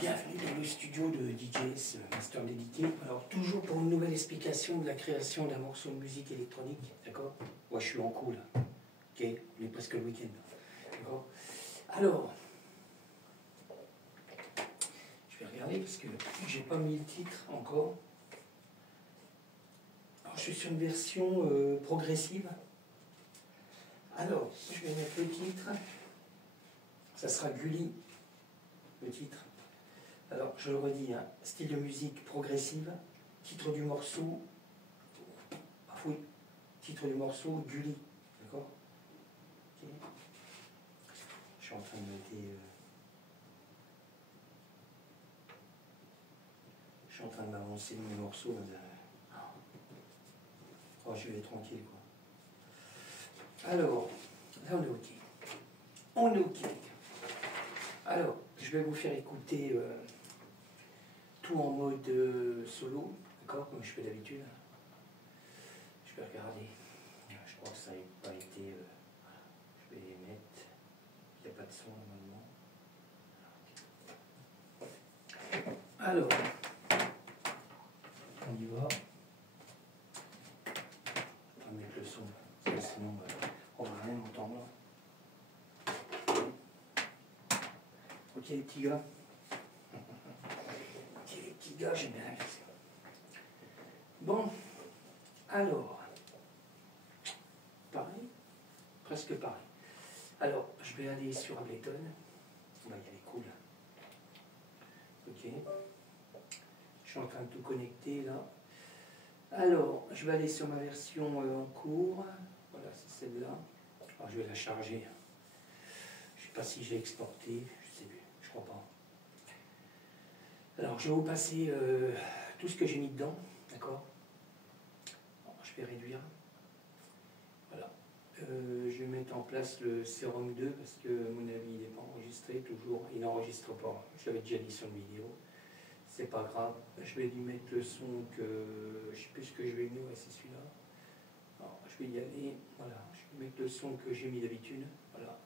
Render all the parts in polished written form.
Bienvenue dans le studio de DJs Master Dédité. Alors, toujours pour une nouvelle explication de la création d'un morceau de musique électronique, d'accord? Moi, je suis en cours, là. Ok? On est presque le week-end, d'accord? Alors, je vais regarder parce que j'ai pas mis le titre encore. Alors, je suis sur une version progressive. Alors, je vais mettre le titre. Ça sera Gulli, le titre. Alors, je le redis, hein, style de musique progressive, titre du morceau, oui, titre du morceau, Gulli, d'accord? Okay. Je suis en train de noter, je suis en train de m'avancer mes morceaux. Oh, je vais être tranquille, quoi. Alors, là on est OK. On est OK. Alors, je vais vous faire écouter tout en mode solo, d'accord, comme je fais d'habitude. Je vais regarder. Je crois que ça n'a pas été... je vais les mettre. Il n'y a pas de son normalement. Alors, on y va. On va mettre le son, parce que sinon on va rien entendre. Ok les petits gars. Ok les petits gars, j'aime bien la musique. Bon, alors, pareil, presque pareil. Alors, je vais aller sur Ableton. On va y aller cool. Ok. Je suis en train de tout connecter là. Alors, je vais aller sur ma version en cours. Voilà, c'est celle-là. Alors, je vais la charger. Je ne sais pas si j'ai exporté. Je sais plus. Je crois pas. Alors, je vais vous passer tout ce que j'ai mis dedans. D'accord? Je vais réduire. Voilà. Je vais mettre en place le Serum 2 parce que, à mon avis, il n'est pas enregistré toujours. Il n'enregistre pas. Je l'avais déjà dit sur une vidéo. C'est pas grave. Je vais lui mettre le son que... Je ne sais plus ce que je vais mettre. Ouais, c'est celui-là. Alors, je vais y aller. Voilà. Je vais mettre le son que j'ai mis d'habitude. Voilà.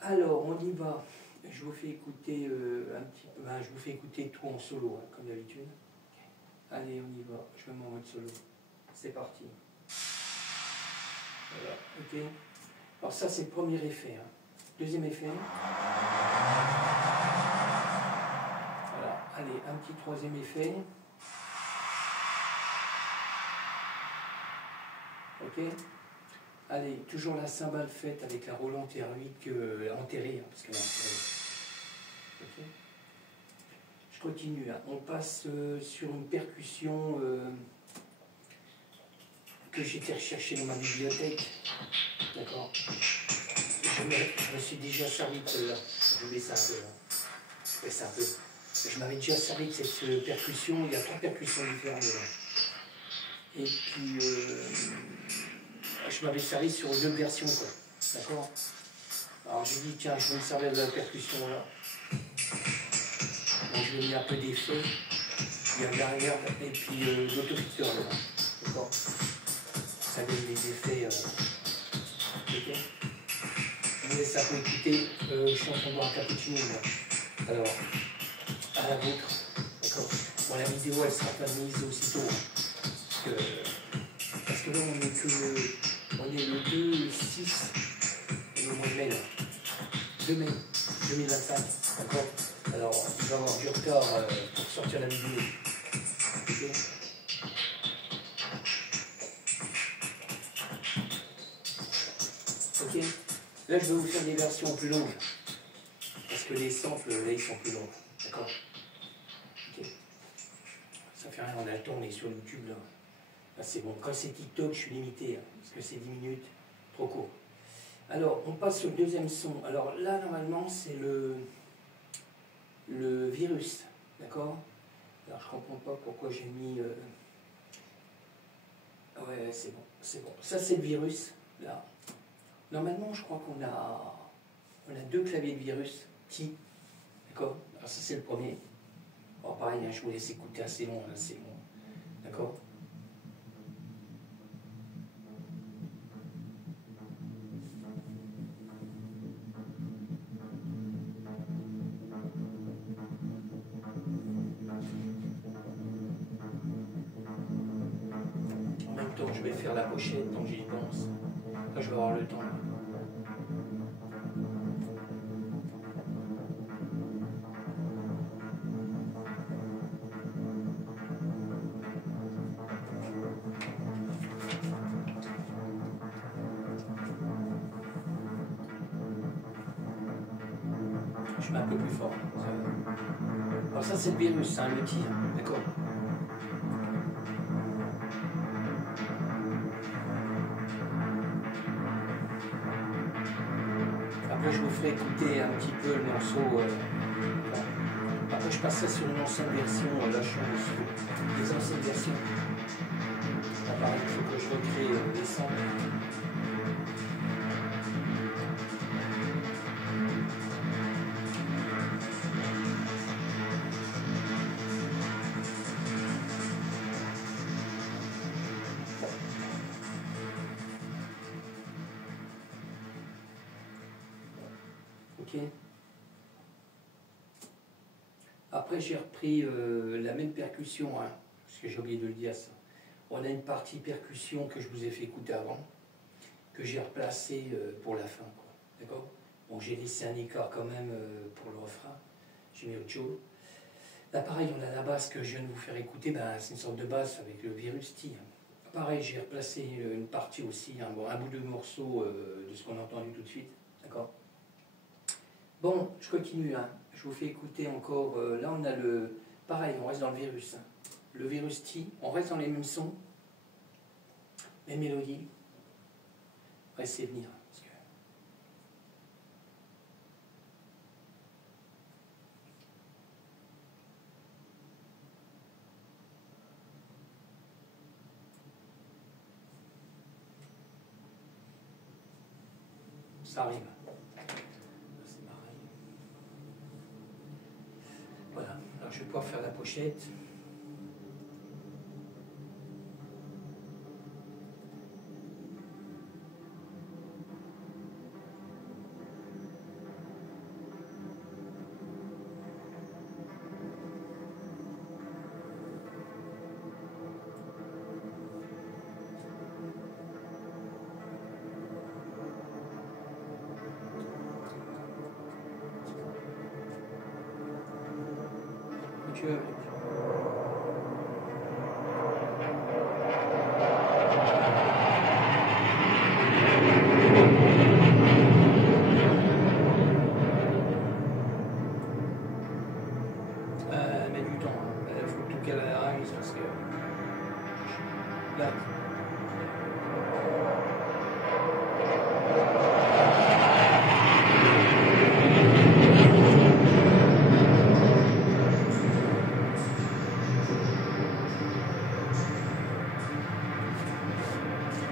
Alors, on y va. Je vous fais écouter un petit peu. Je vous fais écouter tout en solo, hein, comme d'habitude. Allez, on y va. Je vais m'en mode solo. C'est parti. Voilà, ok. Alors ça, c'est le premier effet. Hein. Deuxième effet. Voilà, allez, un petit troisième effet. Ok. Allez, toujours la cymbale faite avec la Roland TR8 enterrée, hein, parce qu'elle est enterrée. Ok. Je continue. Hein. On passe sur une percussion que j'étais recherchée dans ma bibliothèque. D'accord. Je me suis déjà servi de celle-là. Je vais ça un peu. Là. Je vais ça un peu. Je m'avais déjà servi de cette percussion. Il y a 3 percussions différentes. Là. Et puis, je m'avais servi sur 2 versions. D'accord. Alors j'ai dit, tiens, je vais me servir de la percussion là. Donc je vais mettre un peu d'effet. Il y a derrière et puis l'autofilter là. D'accord. Ça donne des effets. Ok. Je vous laisse un peu écouter. Je suis en train de boire un cappuccino là. Alors, à la vôtre. D'accord. Bon, la vidéo elle sera pas mise aussitôt. Hein, parce que là on est le 2, 6 et au mois de mai là. 2 mai 2025. D'accord. Alors, il va y avoir du retard pour sortir la vidéo. Ok. Ok. Là, je vais vous faire des versions plus longues. Parce que les samples, là, ils sont plus longs. D'accord. Ok. Ça fait rien, on a le temps, on est sur YouTube, là. Là, c'est bon. Quand c'est TikTok, je suis limité, hein, parce que c'est 10 minutes, trop court. Alors, on passe au deuxième son. Alors là, normalement, c'est le virus. D'accord. Alors, je comprends pas pourquoi j'ai mis... Ouais, c'est bon, c'est bon. Ça, c'est le virus, là. Normalement, je crois qu'on a 2 claviers de virus, petits. D'accord. Alors, ça, c'est le premier. Alors, pareil, hein, je vous laisse écouter assez long, hein, c'est bon. D'accord. temps, je vais faire la pochette, donc j'y pense. Là, je vais avoir le temps. Là. Je mets un peu plus fort. Alors ça c'est le virus, c'est un outil, d'accord. Après je vous ferai écouter un petit peu le morceau. Après je passe ça sur une ancienne version, là je suis sur les anciennes versions. Là pareil, il faut que je recrée les samples. Ok. Après j'ai repris la même percussion, hein, parce que j'ai oublié de le dire ça. On a une partie percussion que je vous ai fait écouter avant, que j'ai replacée pour la fin. D'accord. Bon, j'ai laissé un écart quand même pour le refrain. J'ai mis autre chose. Là pareil, on a la basse que je viens de vous faire écouter, ben, c'est une sorte de basse avec le virus T. Pareil, j'ai replacé une partie aussi, hein, bon, un bout de morceau de ce qu'on a entendu tout de suite. D'accord. Bon, je continue, hein. Je vous fais écouter encore. Là, on a le. Pareil, on reste dans le virus. Hein. Le virus T, on reste dans les mêmes sons, mêmes mélodies. On va essayer de venir. Parce que... Ça arrive. C'est pareil. Voilà, alors je vais pouvoir faire la pochette. Tu veux, met du temps. Il faut tout qu'elle arrive parce que là.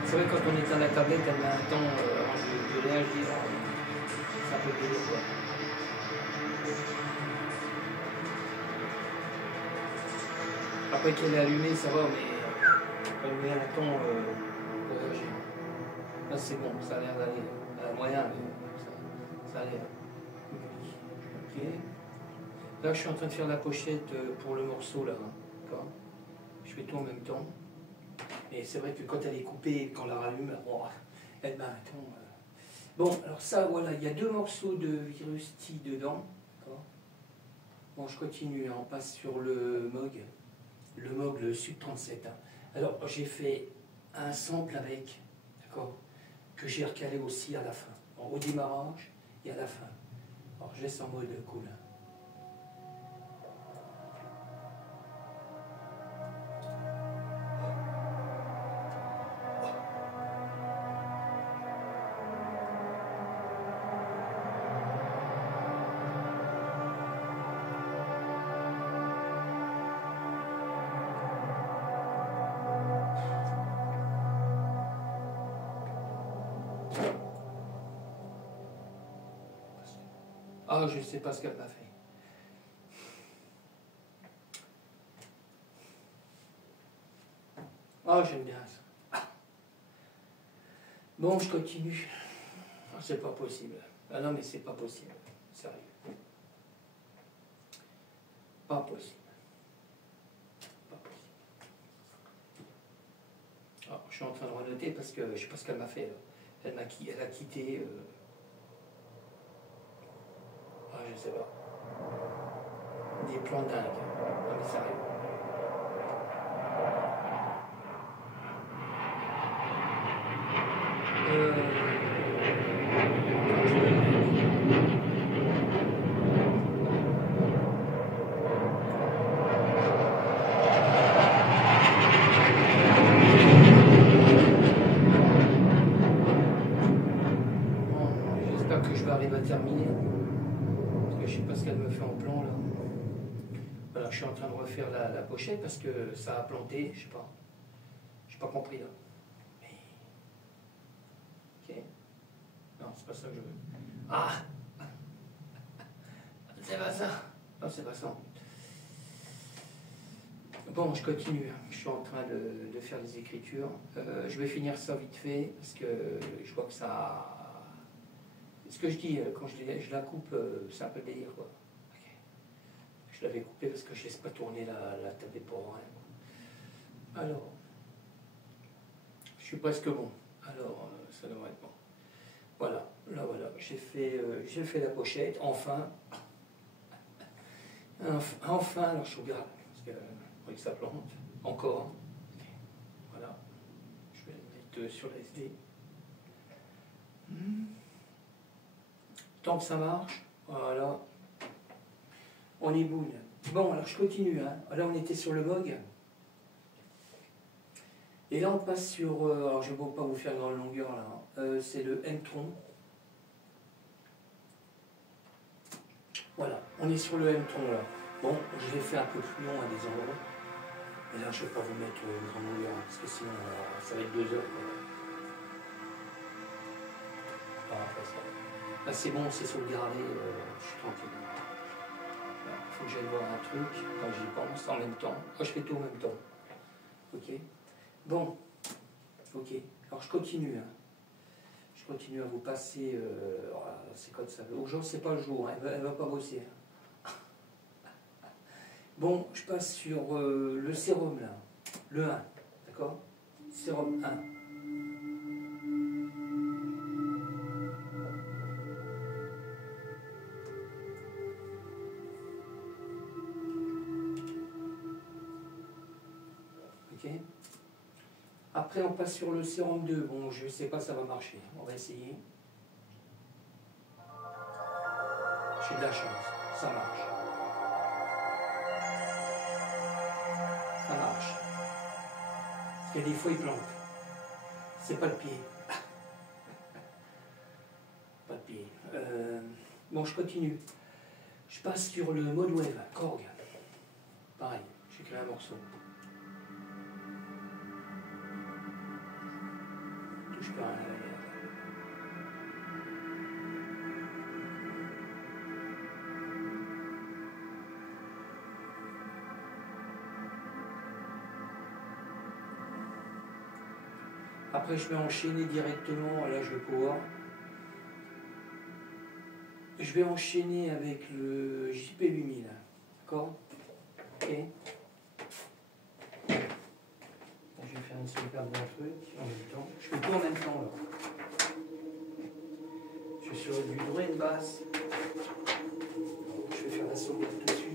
C'est vrai, quand on éteint la tablette, elle met un temps avant de réagir. C'est un peu pénible, quoi. Après qu'elle est allumée, ça va, mais elle met un temps pour réagir. Là, c'est bon, ça a l'air d'aller. Elle a moyen, mais ça a l'air. Ok. Là, je suis en train de faire la pochette pour le morceau, là. D'accord. Je fais tout en même temps. Et c'est vrai que quand elle est coupée, quand on la rallume, oh, elle met un ton. Bon, alors ça, voilà, il y a 2 morceaux de Virus T dedans. Bon, je continue, hein, on passe sur le Moog, le Sub 37. Hein. Alors, j'ai fait un sample avec, d'accord, que j'ai recalé aussi à la fin, au démarrage et à la fin. Alors, je laisse en mode cool. Ah, je ne sais pas ce qu'elle m'a fait. Ah, j'aime bien ça. Ah. Bon, je continue. Ah, c'est pas possible. Ah non, mais c'est pas possible. Sérieux. Pas possible. Pas possible. Alors, je suis arrêté parce que je sais pas ce qu'elle m'a fait. Là. Elle a quitté. Ah, je sais pas. Des plans dingues. Non mais sérieux. J'espère que je vais arriver à terminer. Parce que je sais pas ce qu'elle me fait en plan là. Voilà, je suis en train de refaire la pochette parce que ça a planté, je sais pas. J'ai pas compris là. Mais... Ok. Non, c'est pas ça que je veux. Ah, c'est pas ça. Non, c'est pas ça. Bon, je continue. Je suis en train de faire les écritures. Je vais finir ça vite fait parce que je vois que ça. Ce que je dis, quand je la coupe, c'est un peu délire quoi. Okay. Je l'avais coupé parce que je laisse pas tourner la table des porcs. Hein. Alors, je suis presque bon. Alors, ça devrait être bon. Voilà, là voilà, j'ai fait la pochette, enfin. Enfin, alors je regarde, parce que ça plante, encore. Okay. Voilà, je vais le mettre sur la SD. Tant que ça marche, voilà, on est boule. Bon, alors je continue, hein. Là on était sur le Vogue. Et là on passe sur, alors je ne vais pas vous faire grande longueur là, hein. C'est le M-tron. Voilà, on est sur le M-tron là. Bon, je l'ai fait un peu plus long à des endroits. Et là je ne vais pas vous mettre grande longueur, hein, parce que sinon ça va être 2 heures. Après ça. Là c'est bon, c'est sauvegardé, je suis tranquille. Il faut que j'aille voir un truc, quand j'y pense, en même temps. Moi je fais tout en même temps. Ok. Bon. Ok. Alors je continue. Hein. Je continue à vous passer. C'est quoi ça? Aujourd'hui c'est pas le jour, hein. Elle va pas bosser. Hein. Bon, je passe sur le sérum là. Le 1. D'accord? Sérum 1. Après, on passe sur le sérum 2. Bon, je ne sais pas si ça va marcher. On va essayer. J'ai de la chance. Ça marche. Ça marche. Parce que des fois, il plante. C'est pas le pied. Pas le pied. Bon, je continue. Je passe sur le mode wave. Korg. Pareil. J'ai créé un morceau. Touche pas à la... Après, je vais enchaîner directement, là je vais pouvoir. Je vais enchaîner avec le JP8000. D'accord? Ok. Je vais faire une sauvegarde d'un truc en même temps. Je fais tout en même temps là. Je suis sur du drone basse. Je vais faire la sauvegarde tout de suite.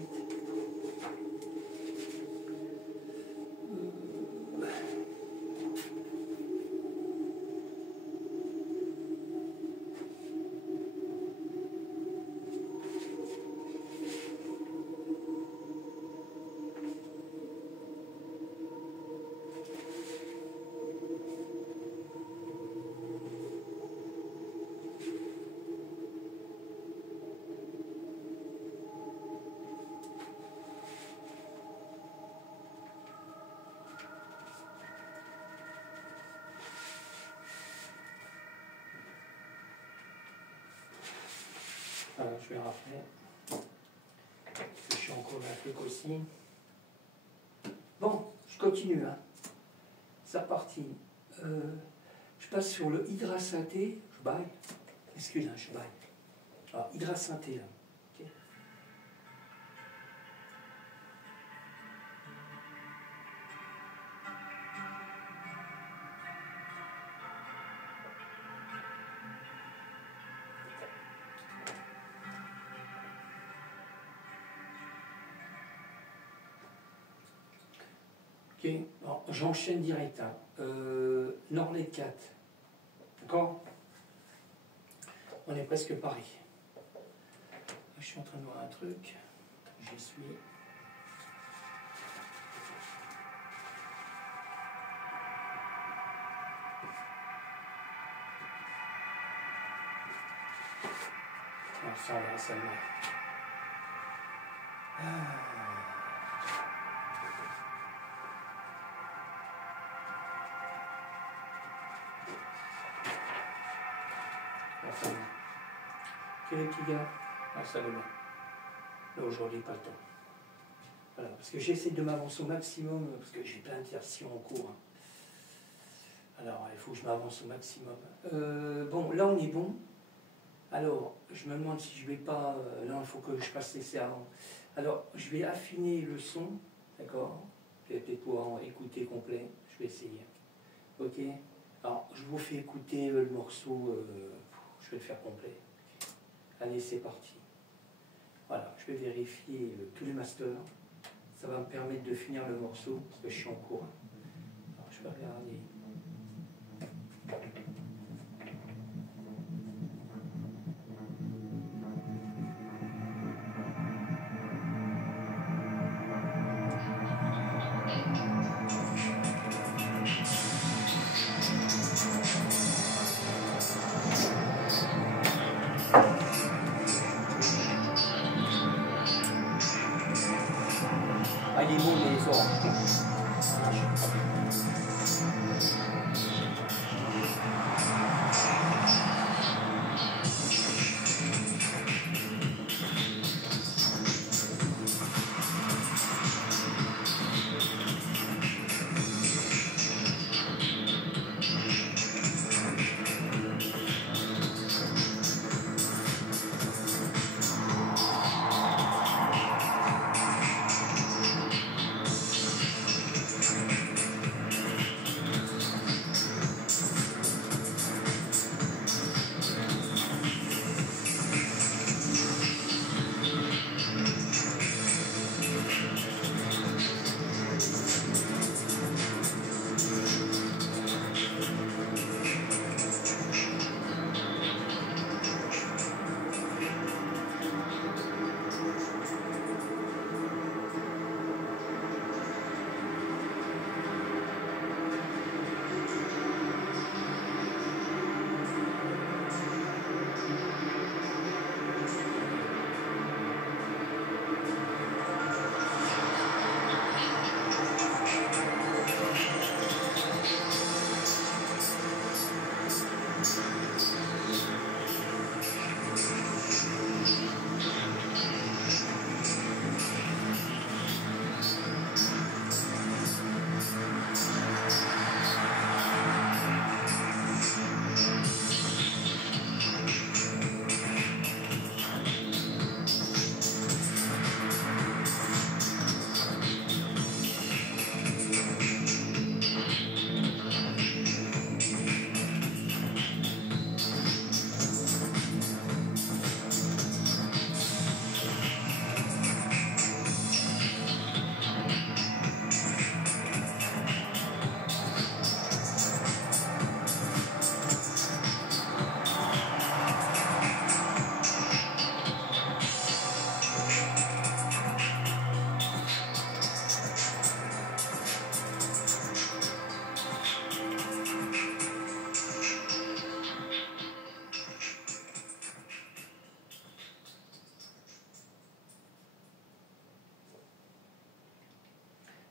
Voilà, je vais rappeler. Je suis encore dans un truc aussi. Bon, je continue. Hein. C'est reparti. Je passe sur le hydrasynthé. Je baille. Excuse, hein, je baille. Alors, hydrasynthé, là. Okay. Ok, j'enchaîne direct. Hein. Norlet 4. D'accord? On est presque pareil. Je suis en train de voir un truc. J'y suis. Ça, on verra ça demain. Enfin, quel est le petit gars? Ça demain. Là, aujourd'hui, pas le temps. Voilà, parce que j'essaie de m'avancer au maximum, parce que j'ai plein de versions en cours. Hein. Alors, il faut que je m'avance au maximum. Bon, là, on est bon. Alors, je me demande si je vais pas... là, il faut que je passe l'essai avant. Alors, je vais affiner le son, d'accord? Je vais peut-être pouvoir écouter complet. Je vais essayer. Ok? Alors, je vous fais écouter le morceau. Je vais le faire complet. Allez, c'est parti. Voilà, je vais vérifier tous les masters. Ça va me permettre de finir le morceau, parce que je suis en cours. Alors, je vais regarder. Ah, il est bon, mais les oranges.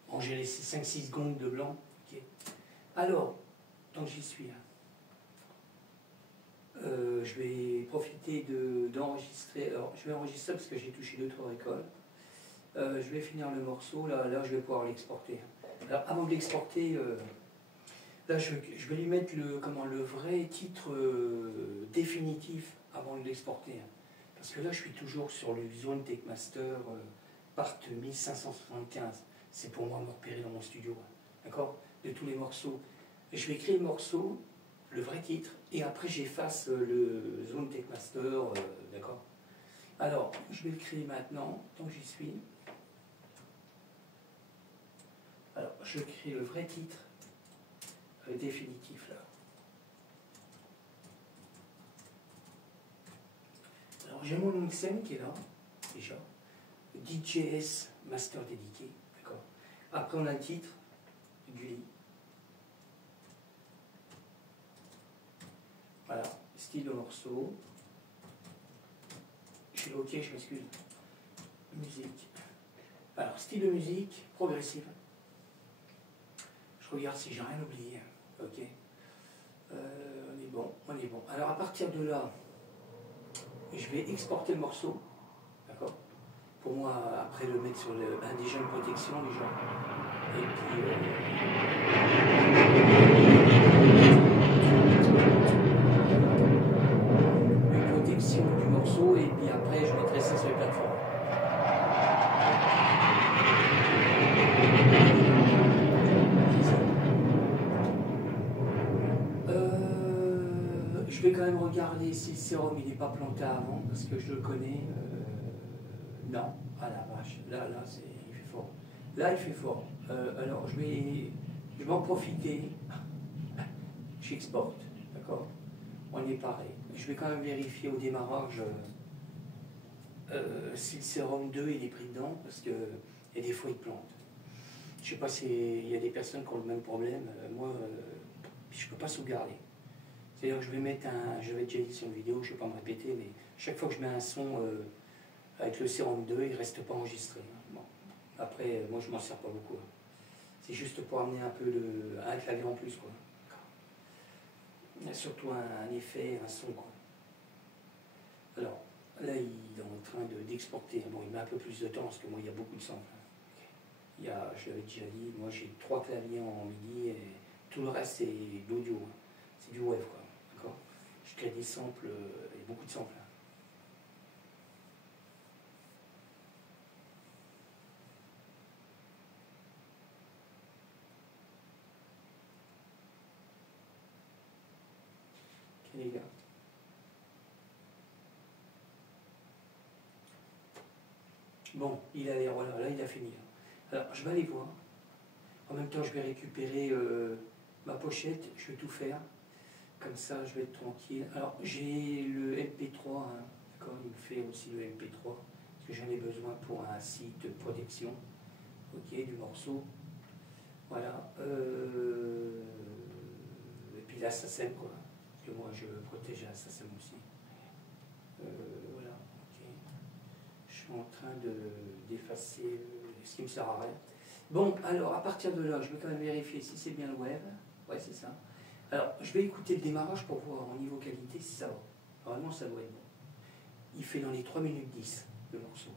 Bon, j'ai laissé 5-6 secondes de blanc. Okay. Alors, donc j'y suis. Je vais profiter d'enregistrer. Alors, je vais enregistrer parce que j'ai touché 2-3 récoltes. Je vais finir le morceau. Là, je vais pouvoir l'exporter. Alors, avant de l'exporter, là, je vais lui mettre le vrai titre définitif avant de l'exporter. Parce que là, je suis toujours sur le Zone Techmaster Part 1575. C'est pour moi me repérer dans mon studio, d'accord? De tous les morceaux. Je vais créer le morceau, le vrai titre, et après j'efface le Zone Techmaster, d'accord? Alors, je vais le créer maintenant, tant que j'y suis. Alors, je crée le vrai titre définitif là. Alors j'ai mon nom de scène qui est là, déjà. DJS Master dédié, d'accord. Après on a le titre, Gulli. Voilà, style de morceau. Je suis ok, je m'excuse. Musique. Alors, style de musique, progressive. Je regarde si j'ai rien oublié. Ok. On est bon, on est bon. Alors, à partir de là, je vais exporter le morceau. D'accord. Pour moi, après le mettre sur déjà une protection, déjà. Et puis. Une protection du morceau, et puis après, je mettrai ça sur les plateformes. Je vais quand même regarder si le sérum il n'est pas planté avant, parce que je le connais. Non, ah la vache, là il fait fort. Là il fait fort. Alors je vais en profiter. J'exporte, d'accord. On est pareil. Je vais quand même vérifier au démarrage si le sérum 2 il est pris dedans, parce que y a des fois il plante. Je sais pas s'il y a des personnes qui ont le même problème. Moi, je peux pas sauvegarder. C'est-à-dire que je vais mettre je vais déjà dit sur une vidéo, je ne vais pas me répéter, mais chaque fois que je mets un son avec le sérum 2, il ne reste pas enregistré. Bon. Après, moi je m'en sers pas beaucoup. C'est juste pour amener un peu un clavier en plus, quoi. Il y a surtout un effet, un son, quoi. Alors, là il est en train d'exporter. Bon, il met un peu plus de temps parce que moi il y a beaucoup de samples. Je l'avais déjà dit, moi j'ai 3 claviers en MIDI et tout le reste c'est d'audio. C'est du wave, quoi. D'accord. Je crée des samples, il y a beaucoup de samples. Ok les gars. Bon, il a l'air, voilà, là il a fini. Alors je vais aller voir. En même temps je vais récupérer ma pochette, je vais tout faire. Comme ça, je vais être tranquille. Alors, j'ai le MP3, hein, d'accord, il me fait aussi le MP3, parce que j'en ai besoin pour un site de protection, ok, du morceau. Voilà. Et puis la SACEM, quoi, parce que moi, je protège la SACEM aussi. Voilà, ok. Je suis en train d'effacer ce qui me sert à rien. Bon, alors, à partir de là, je vais quand même vérifier si c'est bien le web. Ouais, c'est ça. Alors, je vais écouter le démarrage pour voir au niveau qualité si ça va. Vraiment, ça doit être bon. Il fait dans les 3 minutes 10, le morceau.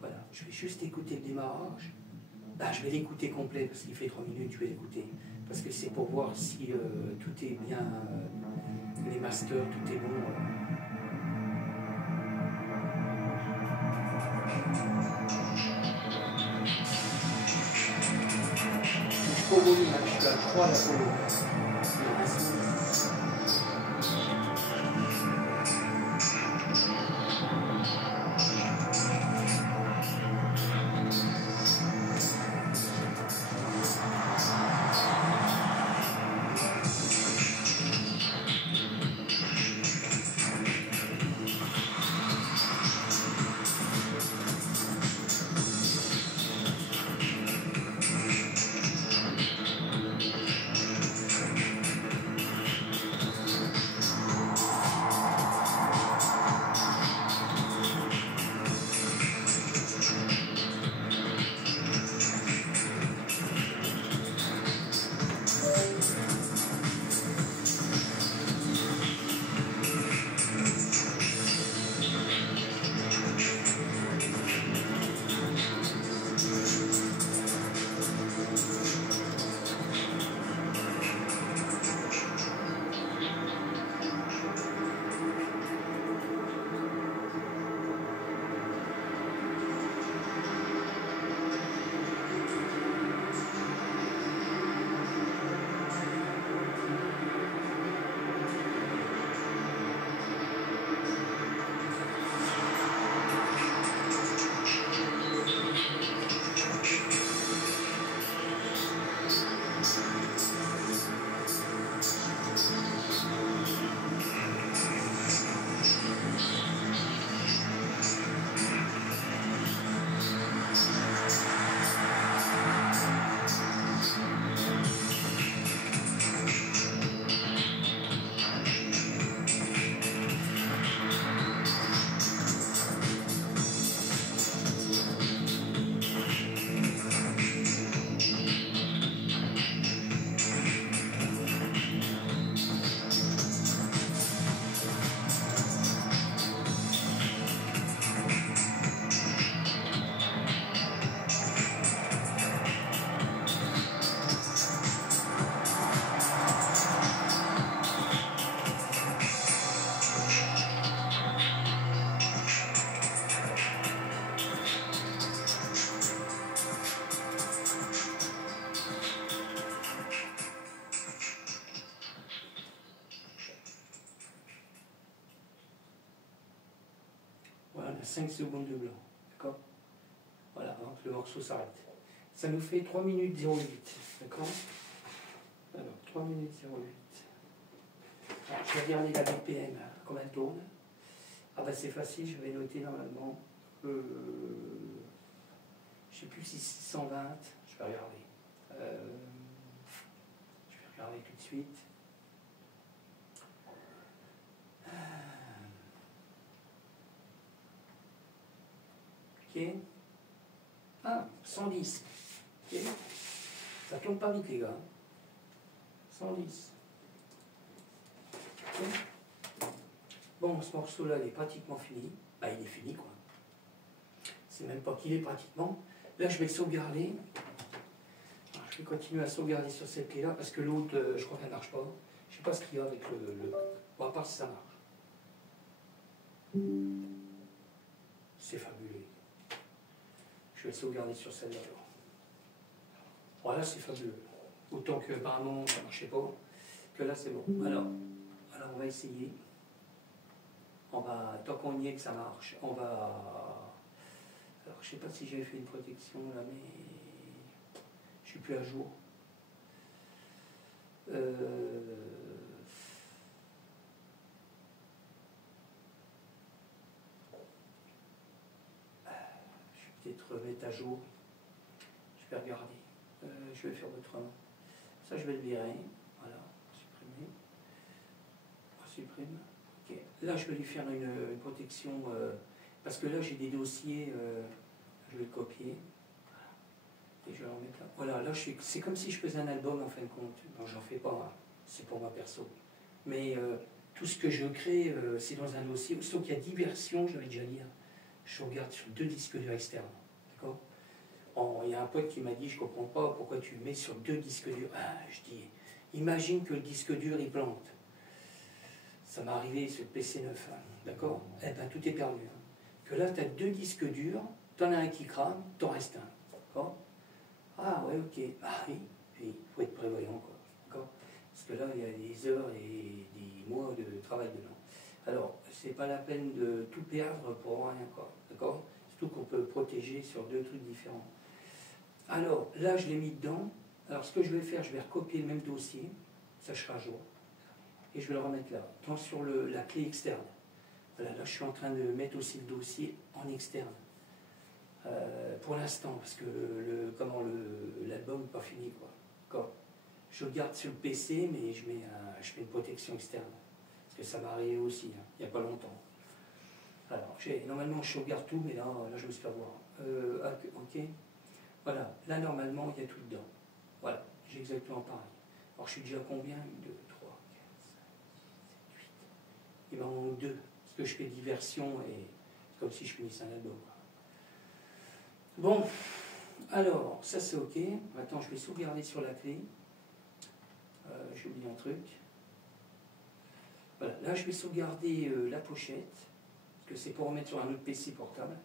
Voilà, je vais juste écouter le démarrage. Ah, je vais l'écouter complet parce qu'il fait 3 minutes, je vais l'écouter. Parce que c'est pour voir si tout est bien, les masters, tout est bon. Au volume, je suis à 3 la solo. 5 secondes de blanc. D'accord? Voilà, avant que le morceau s'arrête. Ça nous fait 3 minutes 08. D'accord? Alors, 3 minutes 08. Alors, je vais regarder la BPM, comment elle tourne. Ah bah c'est facile, je vais noter normalement. Je ne sais plus si c'est 120. Je vais regarder. Je vais regarder tout de suite. Ok. Ah, 110. Ok. Ça tourne pas vite les gars. 110. Ok. Bon, ce morceau-là, il est pratiquement fini. Bah, il est fini, quoi. C'est même pas qu'il est pratiquement. Là, je vais le sauvegarder. Alors, je vais continuer à sauvegarder sur cette clé-là, parce que l'autre, je crois qu'elle ne marche pas. Je sais pas ce qu'il y a avec le... Bon, à part si ça marche. C'est fabuleux. Je vais sauvegarder sur celle-là, alors. Voilà, c'est fabuleux. Autant que, apparemment, ça ne marchait pas, que là, c'est bon. Alors, on va essayer. On va, tant qu'on y est que ça marche, on va... Alors, je sais pas si j'avais fait une protection là, mais je suis plus à jour. Je vais peut-être remettre à jour. Je vais regarder. Je vais faire autrement. Ça, je vais le virer. Voilà, supprimer. On supprime. Ok. Là, je vais lui faire une protection parce que là, j'ai des dossiers. Je vais le copier. Et je vais le remettre là. Voilà, là, c'est comme si je faisais un album en fin de compte. Bon, j'en fais pas, hein. C'est pour moi perso. Mais tout ce que je crée, c'est dans un dossier. Sauf qu'il y a 10 versions, je vais déjà dire. Je regarde sur 2 disques durs externes. D'accord? Il y a un pote qui m'a dit, je ne comprends pas pourquoi tu mets sur 2 disques durs. Ah, je dis, imagine que le disque dur, il plante. Ça m'est arrivé sur le PC 9, hein, d'accord? Eh bien, tout est perdu. Hein. Que là, tu as 2 disques durs, tu en as un qui crame, t'en restes un. D'accord? Ah ouais, ok. Ah oui, il faut être prévoyant, quoi. D'accord? Parce que là, il y a des heures et des mois de travail dedans. Alors, c'est pas la peine de tout perdre pour rien, quoi. D'accord? Surtout qu'on peut protéger sur 2 trucs différents. Alors, là, je l'ai mis dedans. Alors, ce que je vais faire, je vais recopier le même dossier. Ça sera à jour. Et je vais le remettre là. Donc, sur la clé externe. Voilà, là, je suis en train de mettre aussi le dossier en externe. Pour l'instant, parce que l'album n'est pas fini, quoi. D'accord. Je le garde sur le PC, mais je mets une protection externe. Parce que ça m'est arrivé aussi, hein, il n'y a pas longtemps. Alors, normalement, je sauvegarde tout, mais là, je me suis fait avoir. Ok. Voilà, là normalement il y a tout dedans. Voilà, j'ai exactement pareil. Alors je suis déjà à combien? 1, 2, 3, 4, 5, 6, 7, 8. Il m'en manque 2, parce que je fais diversion et c'est comme si je finissais un album. Bon, alors ça c'est ok. Maintenant je vais sauvegarder sur la clé. J'ai oublié un truc. Voilà, là je vais sauvegarder la pochette, parce que c'est pour remettre sur un autre PC portable.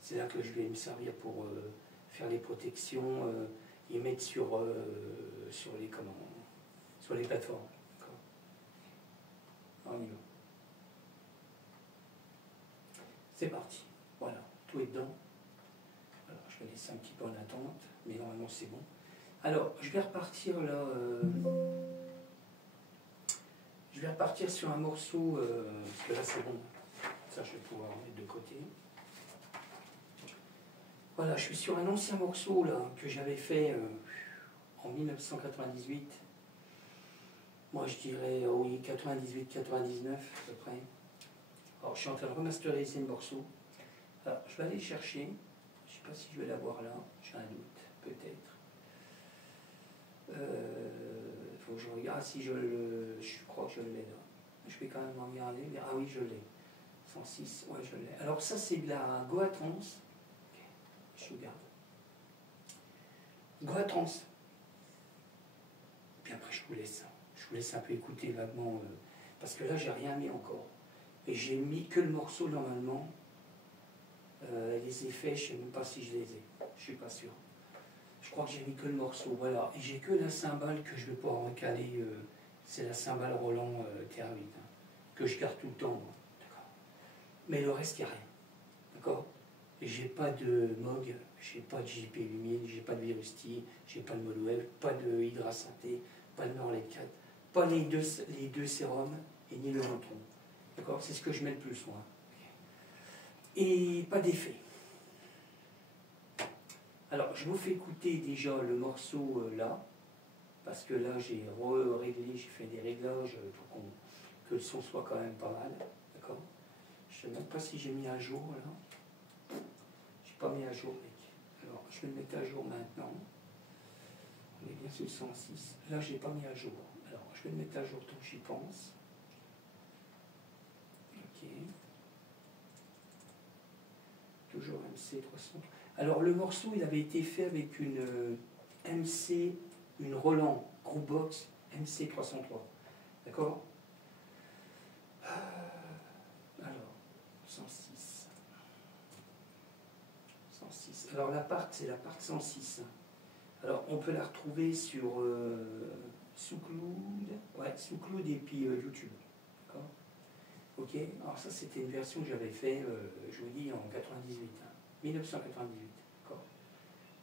C'est là que je vais me servir pour... faire les protections et mettre sur les plateformes. On y va. C'est parti. Voilà, tout est dedans. Alors, je vais laisser un petit peu en attente, mais normalement c'est bon. Alors, je vais repartir là. Je vais repartir sur un morceau, parce que là c'est bon. Ça, je vais pouvoir mettre de côté. Voilà, je suis sur un ancien morceau là, que j'avais fait en 1998. Moi je dirais, oui, 98-99 à peu près. Alors je suis en train de remasteriser le morceau. Alors je vais aller le chercher. Je ne sais pas si je vais l'avoir là, j'ai un doute, peut-être. Il faut que je regarde si je crois que je l'ai là. Je vais quand même regarder. Ah oui, je l'ai. 106, ouais, je l'ai. Alors ça c'est de la Goatrance. Je regarde. Goatrance. Puis après, je vous laisse un peu écouter vaguement, parce que là, j'ai rien mis encore. Et j'ai mis que le morceau normalement. Les effets, je ne sais même pas si je les ai. Je ne suis pas sûr. Je crois que j'ai mis que le morceau. Voilà. Et j'ai que la cymbale que je vais pouvoir recaler. C'est la cymbale Roland TR8, hein, que je garde tout le temps. D'accord. Mais le reste, il n'y a rien. D'accord? J'ai pas de MOG, j'ai pas de JP Lumine, j'ai pas de Virusti, j'ai pas de Modwave, pas de Hydra Synthé, pas de Norlet 4, pas les deux sérums et ni le Rentron. D'accord? C'est ce que je mets le plus soin. Et pas d'effet. Alors, je vous fais écouter déjà le morceau là, parce que là, j'ai réglé, j'ai fait des réglages pour que le son soit quand même pas mal. D'accord? Je ne sais même pas si j'ai mis à jour là. J'ai pas mis à jour, mec. Alors, je vais le mettre à jour maintenant. On est bien sur le 106. Là, j'ai pas mis à jour. Alors, je vais le mettre à jour tant que j'y pense. Ok. Toujours MC 300. Alors, le morceau, il avait été fait avec une MC, une Roland Groovebox MC 303. D'accord? Alors, 106. 106. Alors, la part, c'est la part 106. Alors, on peut la retrouver sur SoundCloud, ouais, SoundCloud et puis YouTube. D'accord? Ok? Alors, ça, c'était une version que j'avais fait, je vous dis, en 98. 1998. D'accord?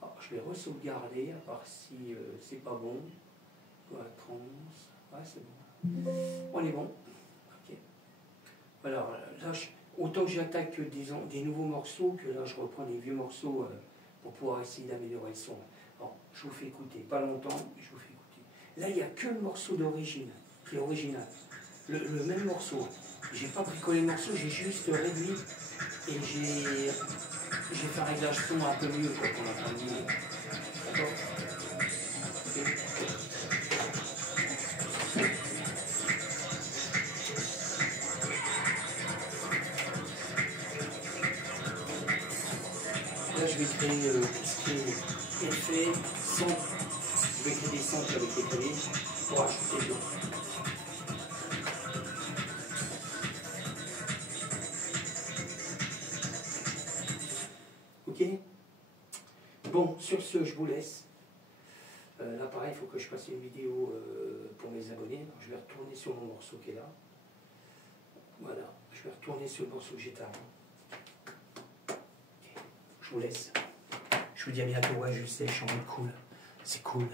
Alors, je vais re-sauvegarder, à part si c'est pas bon. Voilà, trans. Ouais, c'est bon. On est bon. Ok. Alors, là, autant que j'attaque des nouveaux morceaux, que là, je reprends des vieux morceaux pour pouvoir essayer d'améliorer le son. Alors, je vous fais écouter, pas longtemps, mais je vous fais écouter. Là, il n'y a que le morceau d'origine, qui est original. Le même morceau. J'ai pas bricolé le morceau, j'ai juste réduit et j'ai fait un réglage son un peu mieux, quoi, qu'on a pas mieux. D'accord? Okay. Là, je vais créer tout ce qui est effet, son. Je vais créer des sons avec les clés pour ajouter de l'eau. Ok? Bon, sur ce, je vous laisse. Là, pareil, il faut que je fasse une vidéo pour mes abonnés. Donc, je vais retourner sur mon morceau qui est là. Voilà, je vais retourner sur le morceau que j'étais avant. Okay. Je vous laisse. Je vous dis à bientôt. Ouais, je sais, je suis en mode cool. C'est cool.